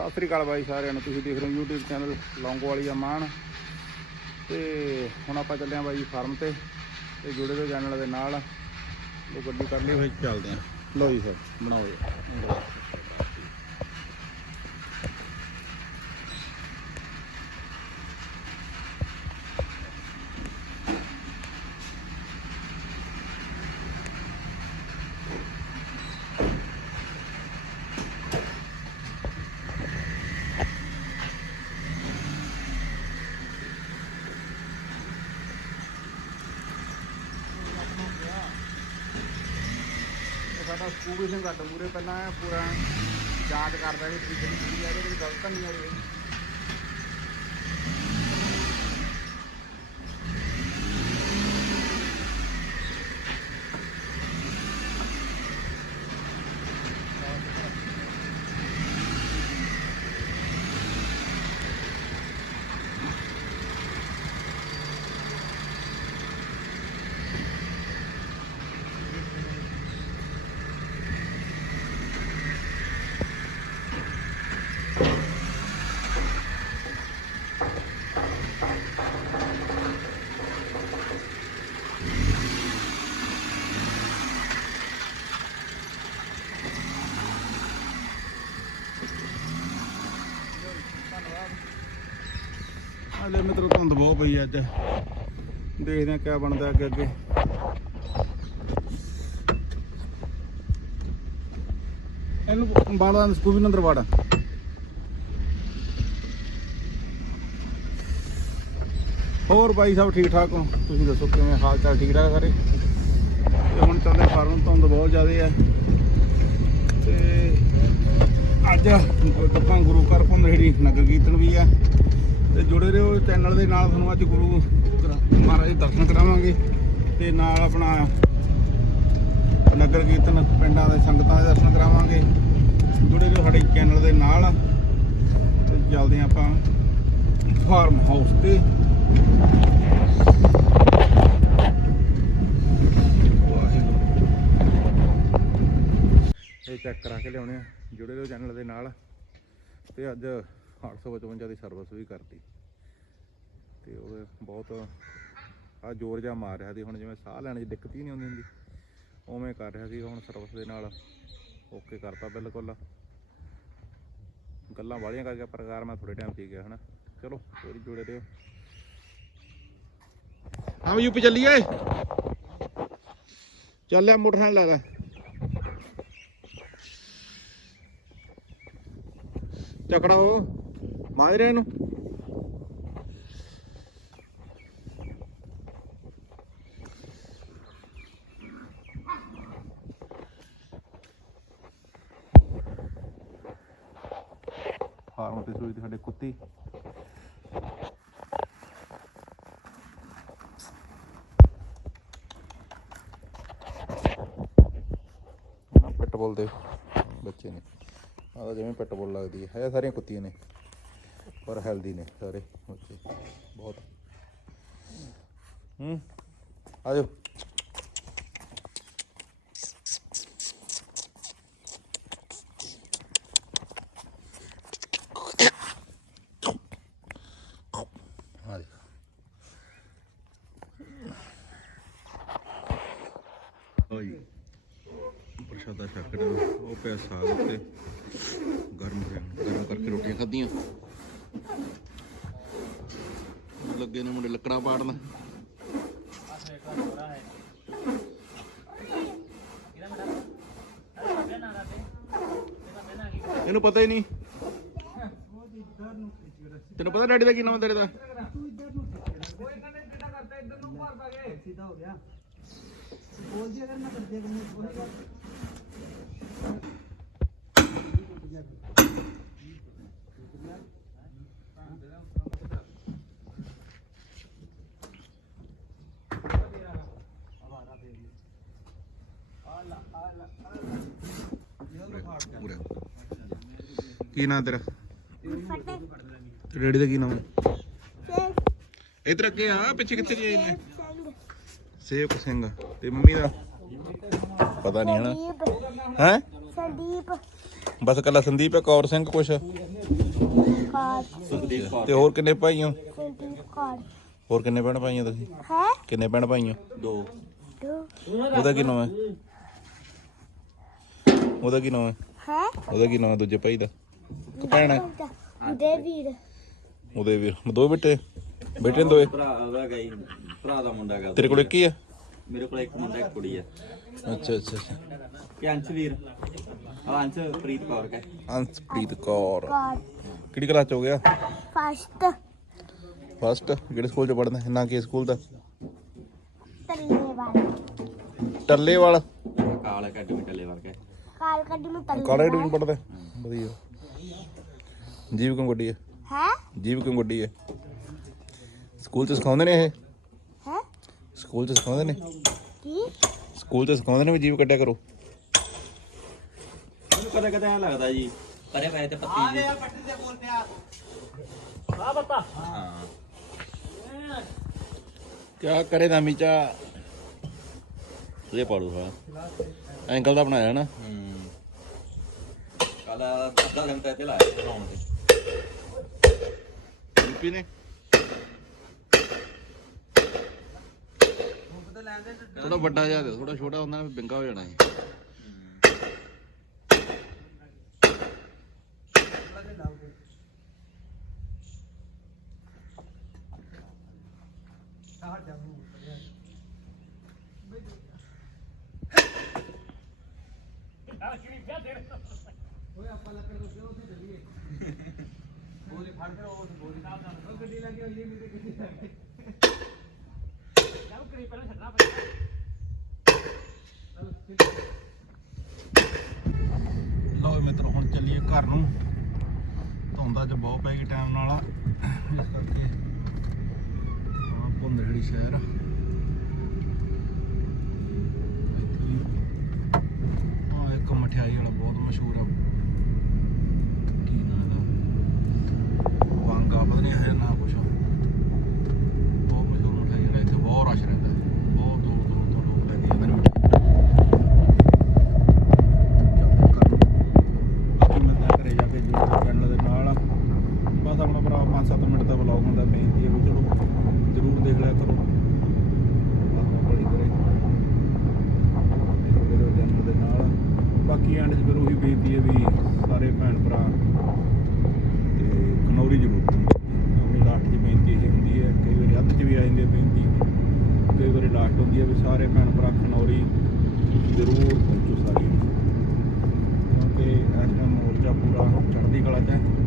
ਸਤਿ ਸ੍ਰੀ ਅਕਾਲ ਬਾਈ ਸਾਰਿਆਂ ਨੂੰ ਤੁਸੀਂ ਦੇਖ ਰਹੇ ਹੋ YouTube ਚੈਨਲ ਲੌਂਗੋ ਵਾਲੀ ਅਮਾਨ ਤੇ ਹੁਣ ਆਪਾਂ ਚੱਲੇ ਆਂ ਬਾਈ ਫਾਰਮ ਤੇ ਤੇ ਜੁੜੇ ਦੇ ਚੈਨਲ ਦੇ ਨਾਲ। ਉਹ ਗੱਡੀ ਕਰ ਲਈ। ਹੋਈ ਚੱਲਦੇ ਆਂ ਲਓ ਜੀ ਫਿਰ ਬਣਾਓ ਜੀ। ਸਾਡਾ ਸਕੂਬੀ ਸਿੰਘ ਘੱਟ ਮੂਰੇ ਪਹਿਲਾਂ ਪੂਰਾ ਜਾਂਚ ਕਰਦਾ ਵੀ ਠੀਕ ਨਹੀਂ ਠੀਕ ਇਹਦੇ ਵਿੱਚ ਗਲਤ ਨਹੀਂ ਆ ਰਹੀ ਹਲੇ ਮਿੱਤਰੋ, ਧੁੰਦ ਬਹੁਤ ਪਈ ਅੱਜ। ਦੇਖਦੇ ਆ ਕਿਆ ਬਣਦਾ ਅੱਗੇ ਅੱਗੇ। ਇਹਨੂੰ ਬਾੜਾ ਸਕੂਬੀ ਨੂੰ ਵਾੜਾ ਹੋਰ ਬਾਈ ਸਾਹਿਬ ਠੀਕ ਠਾਕ ਹੋ? ਤੁਸੀਂ ਦੱਸੋ ਕਿਵੇਂ ਹਾਲ ਚਾਲ? ਠੀਕ ਠਾਕ ਸਾਰੇ? ਤੇ ਹੁਣ ਚੱਲਦੇ ਫਾਰਮ ਤੋਂ ਬਹੁਤ ਜ਼ਿਆਦੇ ਆ। ਤੇ ਅੱਜ ਆਪਾਂ ਗੁਰੂ ਘਰ ਘੁੰਮ ਜਿਹੜੀ ਨਗਰ ਕੀਰਤਨ ਵੀ ਆ। ਤੇ ਜੁੜੇ ਰਹੋ ਚੈਨਲ ਦੇ ਨਾਲ, ਤੁਹਾਨੂੰ ਅੱਜ ਗੁਰੂ ਮਹਾਰਾਜ ਦੇ ਦਰਸ਼ਨ ਕਰਾਵਾਂਗੇ। ਤੇ ਨਾਲ ਆਪਣਾ ਨਗਰ ਕੀਰਤਨ ਪਿੰਡਾਂ ਦੇ ਸੰਗਤਾਂ ਦੇ ਦਰਸ਼ਨ ਕਰਾਵਾਂਗੇ। ਜੁੜੇ ਰਹੋ ਸਾਡੇ ਚੈਨਲ ਦੇ ਨਾਲ। ਤੇ ਚੱਲਦੇ ਹਾਂ ਆਪਾਂ ਫਾਰਮ ਹਾਊਸ ਤੇ। ਇਹ ਚੈੱਕ ਕਰਾ ਕੇ ਲਿਆਉਣੇ ਆ, ਜੁੜੇ ਰਹੋ ਚੈਨਲ ਦੇ ਨਾਲ। ਤੇ ਅੱਜ 855 ਦੀ ਸਰਵਿਸ ਵੀ ਕਰਤੀ। ਤੇ ਉਹ ਬਹੁਤ ਆ ਜ਼ੋਰ ਜਿਹਾ ਮਾਰ ਰਿਹਾ ਸੀ। ਹੁਣ ਜਿਵੇਂ ਸਾਹ ਲੈਣ 'ਚ ਦਿੱਕਤ ਹੀ ਨਹੀਂ ਆਉਂਦੀ ਹੁੰਦੀ। ਉਵੇਂ ਕਰ ਰਿਹਾ ਸੀ ਹੁਣ ਸਰਵਿਸ ਦੇ ਨਾਲ। ਓਕੇ ਕਰਤਾ ਬਿਲਕੁਲ। ਗੱਲਾਂ ਵਾਲੀਆਂ ਕਰਕੇ ਪ੍ਰਕਾਰ ਮੈਂ ਥੋੜੇ ਟਾਈਮ ਠੀਕ ਗਿਆ ਹਨਾ। ਚਲੋ, ਹੋਰ ਹੀ ਜੁੜੇ ਰਹੋ। ਹਾਂ ਯੂਪੀ ਚੱਲੀਏ ਚੱਲਿਆ ਮੋਟਰਸਾਈਕਲ ਲੈ ਲੈ। ਚੱਕੜਾ ਹੋ ਮਾਜਰੇ ਇਹਨੂੰ। ਫਾਰਮ ਤੇ ਸੂਈ ਤੇ ਸਾਡੇ ਕੁੱਤੀ। ਪਿੱਟਬੁਲ ਦੇ ਬੱਚੇ ਨੇ। ਆਹ ਤਾਂ ਜਿਵੇਂ ਪਿੱਟਬੁਲ ਲੱਗਦੀ ਹੈ। ਹੈ ਸਾਰੀਆਂ ਕੁੱਤੀਆਂ ਨੇ, ਪਰ ਹੈਲਦੀ ਨੇ ਸਾਰੇ ਬੱਚੇ। ਬਹੁਤ। ਹੂੰ, ਆ ਜਾਓ ਆ ਦੇਖੋ ਓਏ ਪ੍ਰਸ਼ਾਦਾ ਛਕ ਰਿਹਾ ਉਹ ਪਿਆ ਸਾਗ ਉੱਤੇ ਗਰਮ ਹੋਇਆ ਗਰਮ ਕਰਕੇ ਰੋਟੀਆਂ ਖਾਧੀਆਂ ਲੱਗੇ ਨੇ ਮੁੰਡੇ ਲੱਕੜਾਂ ਪਾੜਨ ਇਹਨੂੰ ਪਤਾ ਹੀ ਨਹੀਂ ਤੈਨੂੰ ਪਤਾ ਡੈਡੀ ਦਾ ਕੀ ਨਾਮ ਹੈ ਤੇਰੇ ਦਾ सीधा हो गया बोल दिया अगर मैं कर दिया करने कोई बात ਪੂਰਾ ਕੀ ਨਾਮ ਤੇਰਾ? ਰੇੜੀ ਦਾ ਕੀ ਨਾਮ ਹੈ? ਇਧਰ ਅੱਗੇ ਆ ਪਿੱਛੇ ਕਿੱਥੇ ਗਏ ਨੇ? ਸੇਵਕ ਸਿੰਘ ਤੇ ਮੰਮੀ ਦਾ? ਪਤਾ ਨਹੀਂ ਹਨਾ। ਹੈ? ਸੰਦੀਪ। ਬਸ ਕੱਲਾ ਸੰਦੀਪ ਹੈ ਕੌਰ ਸਿੰਘ ਕੁਛ। ਕਾਰ ਤੇ ਹੋਰ ਕਿੰਨੇ ਭਾਈ ਹੋ? ਸੰਦੀਪ ਕਾਰ ਹੋਰ ਕਿੰਨੇ ਭੈਣ ਭਾਈ ਹੋ ਤੁਸੀਂ? ਹੈ? ਕਿੰਨੇ ਭੈਣ ਭਾਈ ਹੋ? ਦੋ। ਦੋ। ਉਹਦਾ ਕੀ ਨਾਮ ਹੈ? ਉਹਦਾ ਕੀ ਨਾਮ ਹੈ? ਹੈ? ਉਹਦਾ ਕੀ ਨਾਮ ਹੈ ਦੂਜੇ ਭਾਈ ਦਾ? ਇੱਕ ਭੈਣ ਹੈ? ਉਦੇ ਵੀਰ। ਉਹਦੇ ਵੀਰ। ਦੋ ਬੇਟੇ? ਬੇਟੇ ਨੇ ਦੋਏ? ਭਰਾ ਉਹਦਾ ਗਈ ਭਰਾ ਦਾ ਮੁੰਡਾ ਗਾ। ਤੇਰੇ ਕੋਲ ਇੱਕ ਹੀ ਆ? ਮੇਰੇ ਕੋਲ ਇੱਕ ਮੁੰਡਾ ਇੱਕ ਕੁੜੀ ਆ। ਅੱਛਾ ਅੱਛਾ ਅੱਛਾ। ਕਿ ਅੰਸ਼ ਵੀਰ ਆ ਅੰਸ਼ ਪ੍ਰੀਤ ਕੌਰ ਕਾ ਅੰਸ਼ਪ੍ਰੀਤ ਕੌਰ। ਕਾਰ। ਕਿਹੜੀ ਕਲਾਸ ਚ ਹੋ ਗਿਆ? ਫਸਟ ਫਸਟ ਕਿਹੜੇ ਸਕੂਲ ਚ ਪੜਦਾ ਨਾ ਕੀ ਸਕੂਲ ਦਾ? ਤੱਲੇ ਵਾਲਾ ਟੱਲੇਵਾਲ। ਕਾਲ ਅਕੈਡਮੀ ਟੱਲੇ ਵਰਗਾ ਕਾਰ ਕੱਢੀ ਮੈਂ ਤੱਲੇ ਕਾਲਜ ਡਿਵੀਜ਼ਨ ਪੜਦਾ ਵਧੀਆ। ਜੀਵ ਕਿਉਂ ਗੱਡੀ ਹੈ? ਹੈ? ਜੀਵ ਕਿਉਂ ਗੱਡੀ ਹੈ? ਸਕੂਲ ਚ ਸਿਖਾਉਂਦੇ ਨੇ ਇਹ? ਹੈ? ਸਕੂਲ ਚ ਸਿਖਾਉਂਦੇ ਨੇ? ਸਕੂਲ ਚ ਸਿਖਾਉਂਦੇ ਨੇ ਵੀ ਜੀਵ ਕੱਢਿਆ ਕਰੋ। ਮੈਨੂੰ ਕਦੇ ਕਦੇ ਐ ਲੱਗਦਾ ਜੀ ਪਰੇ ਪਏ ਤੇ ਪੱਤੀ ਜੀ। ਪੱਟੀ ਤੇ ਬੋਲ ਪਿਆ ਹਾਂ ਕਿਆ ਕਰੇ ਦਾਮੀ ਚਾ? ਇਹ ਪਾੜੂ ਹਾਂ। ਐਂਕਲ ਦਾ ਬਣਾਇਆ ਨਾ। ਹੂੰ। ਕੱਲ ਅੱਧਾ ਦਿਨ ਤੇ ਲਾਇਆ ਬਣਾਉਣ ਤੇ। ਯੂਪੀ ਨੇ ਪਤਾ ਲੈਂਦੇ ਥੋੜਾ ਵੱਡਾ ਜਿਹਾ ਦੇ ਥੋੜਾ ਛੋਟਾ ਹੁੰਦਾ ਨਾ ਫਿਰ ਬਿੰਗਾ ਹੋ ਜਾਣਾ ਸੀ। ਓਏ ਆਪਾਂ ਲੱਕੜ ਤੋਂ ਕਿਉਂ ਉੱਥੇ ਚੱਲੀਏ ਬੋਰੀ ਫੜ ਕੇ ਉਹ ਬੋਰੀ ਨਾਲ ਜਾਣਾ ਗੱਡੀ ਲੱਗੀ ਹੋਈ ਹੈ, ਮੇਰੇ ਗੱਡੀ ਲੱਗੀ ਜਾਓ ਕਰੀ ਪਹਿਲਾਂ ਛੱਡਣਾ ਪੈਂਦਾ ਲਓ ਮਿੱਤਰ, ਹੁਣ ਚੱਲੀਏ ਘਰ ਨੂੰ ਧੁੰਦਾ ਚ ਬਹੁਤ ਪੈ ਗਈ ਟਾਈਮ ਨਾਲ ਇਸ ਕਰਕੇ ਹਾਂ ਸ਼ਹਿਰ ਆ। ਇੱਥੇ ਵੀ ਆ ਇੱਕ ਮਠਿਆਈ ਵਾਲਾ ਬਹੁਤ ਮਸ਼ਹੂਰ ਆ ਕੀ ਨਾਂ ਦਾ ਵਾਂਗਾ ਪਤਾ ਨਹੀਂ ਹੈ ਨਾ ਕੁਛ ਬਹੁਤ ਮਸ਼ਹੂਰ ਮਠਿਆਈ ਵਾਲਾ ਇੱਥੇ ਬਹੁਤ ਰਸ਼ ਰਹਿੰਦਾ ਹੈ। ਬਹੁਤ ਦੂਰ ਦੂਰ ਤੋਂ ਲੋਕ ਲੈ ਕੇ ਆਉਂਦੇ ਨੇ ਮਠਿਆਈ ਬਾਕੀ ਮਿਲਦੇ ਆ ਘਰੇ ਜਾ ਕੇ ਜਰੂਰ ਚੈਨਲ ਦੇ ਨਾਲ ਬਸ ਆਪਣਾ ਭਰਾ 5-7 ਮਿੰਟ ਦਾ ਵਲੌਗ ਹੁੰਦਾ ਬੇਨਤੀ ਹੈ ਵੀ ਚਲੋ ਜਰੂਰ ਦੇਖ ਲਿਆ ਕਰੋ ਆਪਣਾ ਬੜੀ ਕਰੇ ਮੇਰੇ ਚੈਨਲ ਦੇ ਨਾਲ ਬਾਕੀ ਐਂਡ 'ਚ ਫਿਰ ਉਹੀ ਬੇਨਤੀ ਹੈ ਵੀ ਸਾਰੇ ਭੈਣ ਭਰਾ ਤੇ ਖਨੌਰੀ ਜਰੂਰ ਆਪਣੀ ਲਾਸਟ 'ਚ ਬੇਨਤੀ ਇਹ ਹੁੰਦੀ ਹੈ, ਕਈ ਵਾਰੀ ਅੱਧ 'ਚ ਵੀ ਆ ਜਾਂਦੀ ਹੈ ਬੇਨਤੀ। ਕਈ ਵਾਰੀ ਲਾਸਟ ਹੁੰਦੀ ਹੈ ਵੀ ਸਾਰੇ ਭੈਣ ਭਰਾ ਖਨੌਰੀ ਜਰੂਰ ਪਹੁੰਚੋ ਸਾਰੇ ਕਿਉਂਕਿ ਇਸ ਟਾਈਮ ਮੋਰਚਾ ਪੂਰਾ ਚੜ੍ਹਦੀ ਕਲਾ 'ਚ ਹੈ।